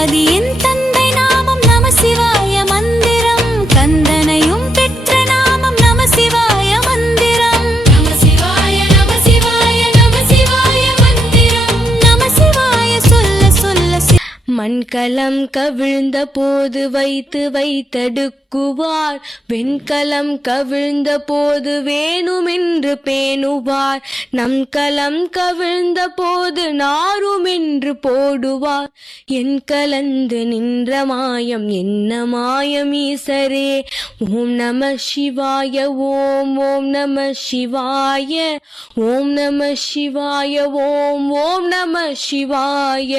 கணபதியின் தந்தை நாமம் நம சிவாய மந்திரம் கந்தனையும் பெற்ற நாமம் நம சிவாய மந்திரம் நம சிவாய நம சிவாய நம சிவாய மந்திரம் நம சிவாய சொல்ல சொல்ல மண்கலம் கவிழ்ந்த போது வைத்து வைத்தடுக்குவார் வெண்கலம் கவிழ்ந்த போது வேணுமென்று பேணுவார் நம் கலம் கவிழ்ந்த போது நாருமென்று போடுவார் என் கலந்து நின்ற மாயம் என்ன மாயம் ஈசரே ஓம் நம சிவாய ஓம் ஓம் நம சிவாய ஓம் நம சிவாய ஓம் ஓம் நம சிவாய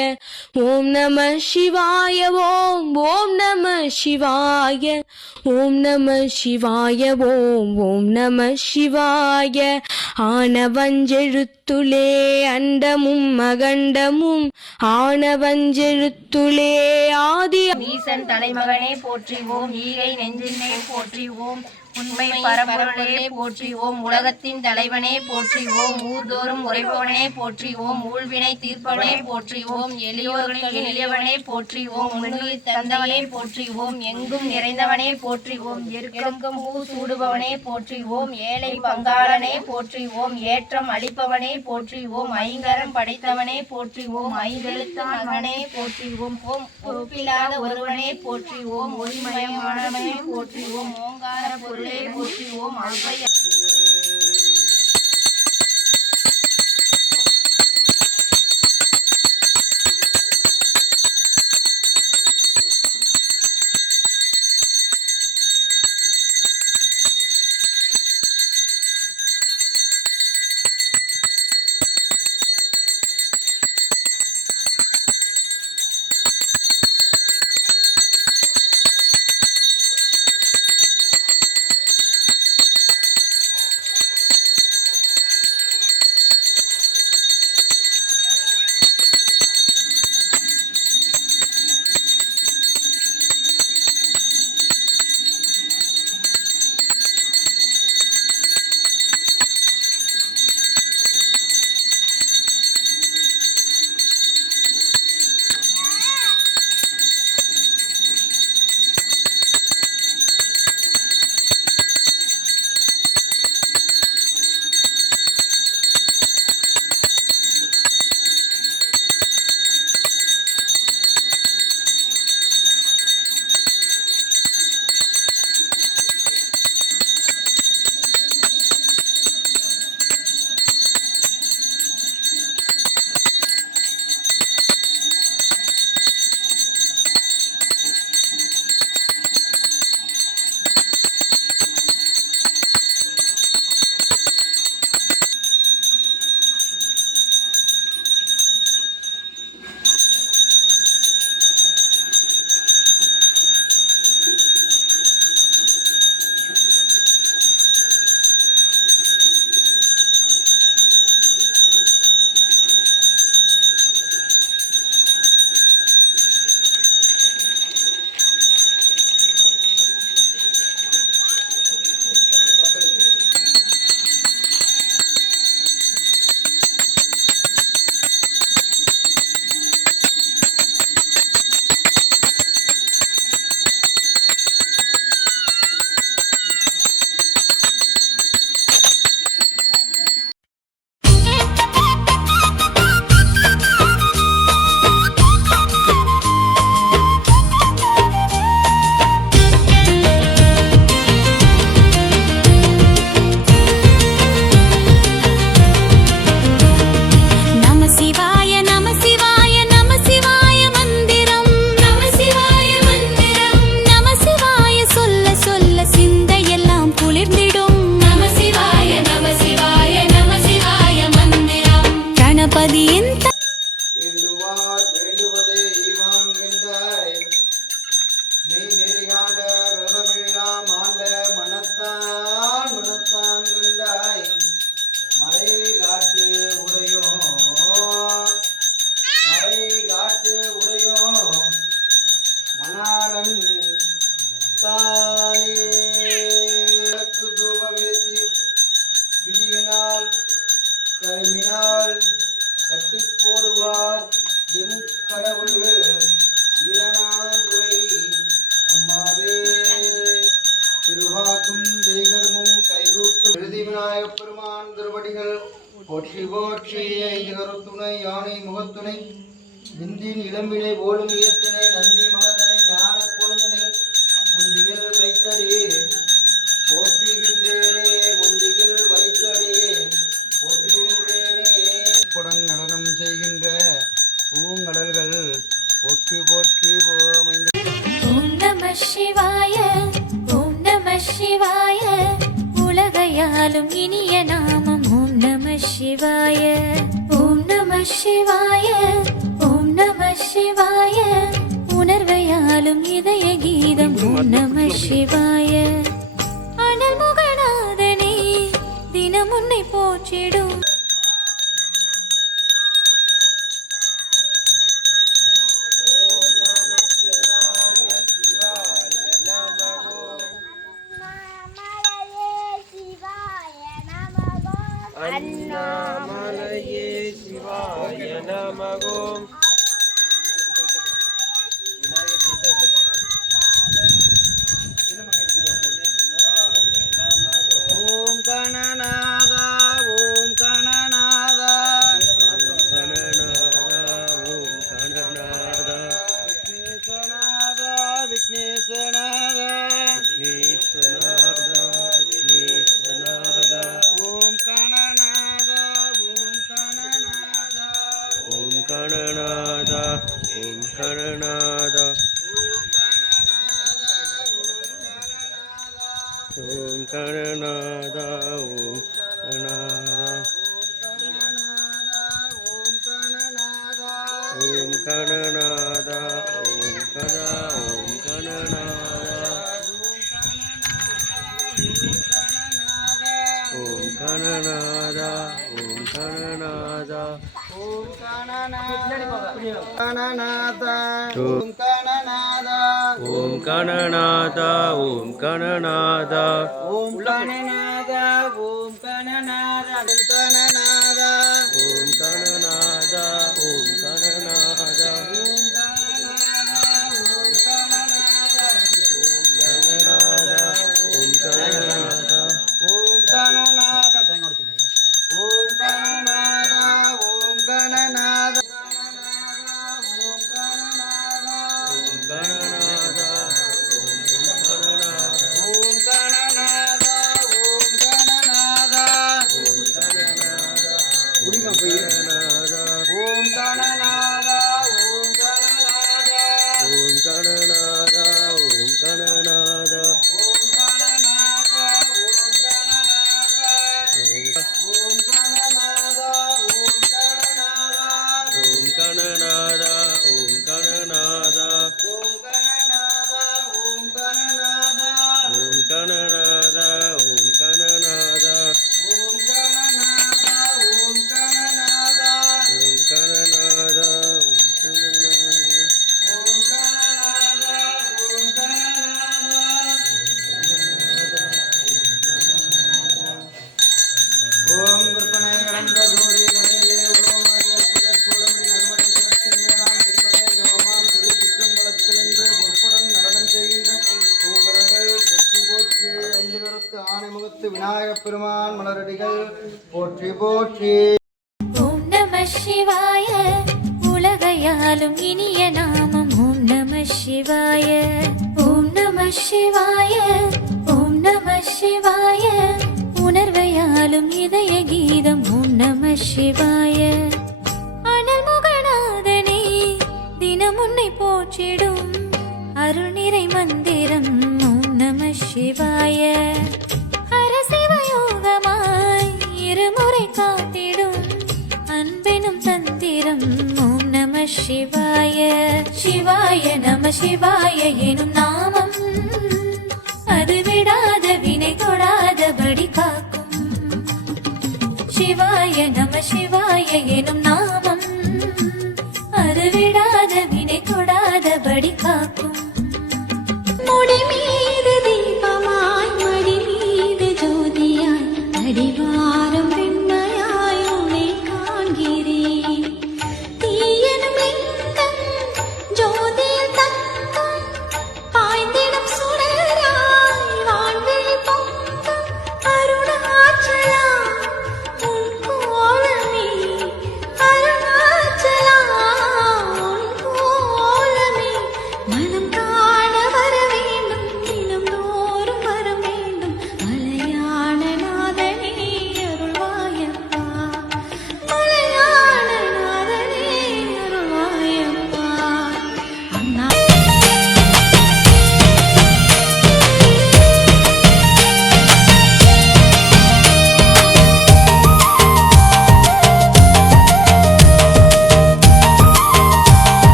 ஓம் நம சிவாய ஓம் ஓம் நம சிவாய ஓம் நம சிவாய ஓம் ஓம் நம சிவாய ஆனவஞ்செழுத்துளே அண்டமும் அகண்டமும் ஆனவஞ்செழுத்துளே ஆதி ஈசன் தலைமகனே போற்றிவோம் ஈகை நெஞ்சினை போற்றிவோம் உண்மை பரம்பொருளே போற்றிவோம் உலகத்தின் தலைவனே போற்றிவோம் ஊர்தோறும் உரைப்பவனே போற்றிவோம் ஊழ்வினை தீர்ப்பவனே போற்றிவோம் எளியோர்களின் எளியவனே போற்றிவோம் உண்மையில் தந்தவனே போற்றிவோம் எங்கும் நிறைந்தவனே போற்றிவோம் எருக்கெங்கும் பூ சூடுபவனே போற்றிவோம் ஏழை பங்காளனே போற்றிவோம் ஏற்றம் அளிப்பவனே போற்றிவோம் ஐங்கரம் படைத்தவனே போற்றிவோம் ஐந்தெழுத்து மகனே போற்றிவோம் ஓம் ஒப்பில்லாத ஒருவனே போற்றிவோம் ஒளிமயமானவனே போற்றிவோம் ஓங்கார பொருளே போற்றிவோம் அவ்வைய கருமினால் கட்டி போடுவார் எம் கடவுள் செய்யும் செய்கர்மும் கைகூட்டும் எழுதி விநாயகப் பெருமான் திருவடிகள் போற்றி போற்றி. ஐந்து கருத்துணை யானை முகத்துணை விந்தின் இளம்பினை போலும் இயத்தினை நந்தி மகதனை ஞான கொழுந்தனை முந்தியில் வைத்தடே போற்றுகின்றேனே முந்தியில் வைத்தடே போற்றுகின்றேனே. புடன் நடனம் செய்கின்ற பூங்கடல்கள் போற்றி போற்றி போமைந்த. ஓம் நம சிவாய ஓம் நம சிவாய உலகையாலும் இனிய நாமம் ஓம் நம சிவாய ஓம் நம சிவாய ஓம் நம சிவாய உணர்வையாலும் இதய கீதம் ஓம் நம சிவாய. அனல் முகநாதனே தினம் உன்னை போற்றிடும். அண்ணாமலையே சிவாய நமகோம். ஓம் கணநாதா ஓம் கணநாதா ஓம் கணநாதா விக்னேஸ்வரநாதா விக்னேஸ்வரநாதா விக்னேஸ்வரநாதா விக்னேஸ்வரநாதா ஓம் கணநாதா ஓம் கணநாதா ஓம் கணநாதா ஓம் கணநாதா ஓம் கணநாதா ஓம் கணநாதா ஓம் கணநாதா ஓம் கணா ஓம் கணநாதா ஓம் கணநாதா ஓம் கணநாதா ஓம் கணநாதா ஓம் கணநாதா ஓம் கணநாதா ஓம் கணநாதா ஓம் கணநாதா ஓம் கணநாதா ஓம் கணநாதா ஓம் கணநாதா கணநாதா ஓம் கணநாதா ஓம் கணநாதா ஓம் கணநாதா ஓம் கணநாதா ஓம் கணநாதா ஓம் கணநாதா ஓம் கணநாதா ஓம் கணநாதா ஓம் கணநாதா ஓம் கணநாதா குடிமா போய் கணநாதா ஓம் கணநாதா ஓம் கணநாதா ஓம் கணநாதா ஓம் கணநாதா ஓம் கணநாதா ஓம் கணநாதா ஓம் ஓம் கணநாதா ஓம் கணநாதா ஓம் கணநாதா ஓம் கணநாதா ஓம் கணநாதா ஓம் கணநாதா ஓம் கணநாதா ஓம் கணநாதா ஓம் கணநாதா ஓம் கணநாதா ஓம் கணநாதா ஓம் கணநாதா ஓம் கணநாதா ஓம் கணநாதா ஓம் விற்பனை கடந்த ஜோதி கதையே ஓம் அற்புதக் கூடமுடி நன்மடை சிறப்பின் மேலாம் என்பதை ஓமாம் திருச்சிற்றம்பலத்திலிருந்து பொற்புடன் நடனம் செய்கின்ற பூகரங்கள் போற்றி போற்றி. ஐந்து கருத்து ஆணைமுகத்து விநாயகப் பெருமான் மலரடிகள் போற்றி போற்றி. ஓம் நம சிவாய உலகையாலும் இனிய நாமம் ஓம் நம சிவாய ஓம் நம சிவாய ஓம் நம சிவாய உணர்வையாலும் இதய கீதம் ஓம் நம சிவாய. அனல் முகநாதனே தினம் உன்னை போற்றிடும் அருள் நிறை மந்திரம் ஓம் நம சிவாய. அரசிவயோகமாய் இருமுறை காத்திடும் அன்பெனும் தந்திரம் ஓம் நம சிவாய. சிவாய நம சிவாய எனும் நாமம் அது விடாத வினை தொடாதபடி காக்கும். சிவாய நம சிவாய எனும் நாமம் அது விடாத வினை தொடாதபடி காக்கும். முடி மீது தீபமாய் மடி மீது ஜோதியாய் அடிவாரம் வெண்மையாய் உன்னை காண்கிறேன். தீயனும் எங்கும் ஜோதியில் தங்கும் பாய்ந்திடும் சுடராய் வான்வெளி பொங்கும்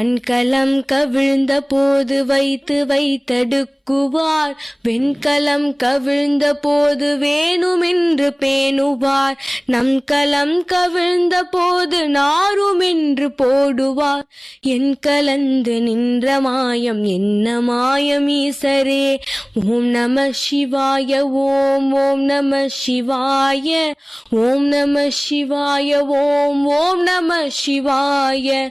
மண்கலம் கவிழ்ந்த போது வைத்தடுக்குவார், வெண்கலம் கவிழ்ந்த போது வேணுமென்று பேணுவார், நம் கலம் கவிழ்ந்த போது நாருமென்று போடுவார். என் கலந்து நின்ற மாயம் என்ன மாயம் ஈசரே. ஓம் நம சிவாய ஓம் ஓம் நம சிவாய ஓம் நம சிவாய ஓம் ஓம் நம சிவாய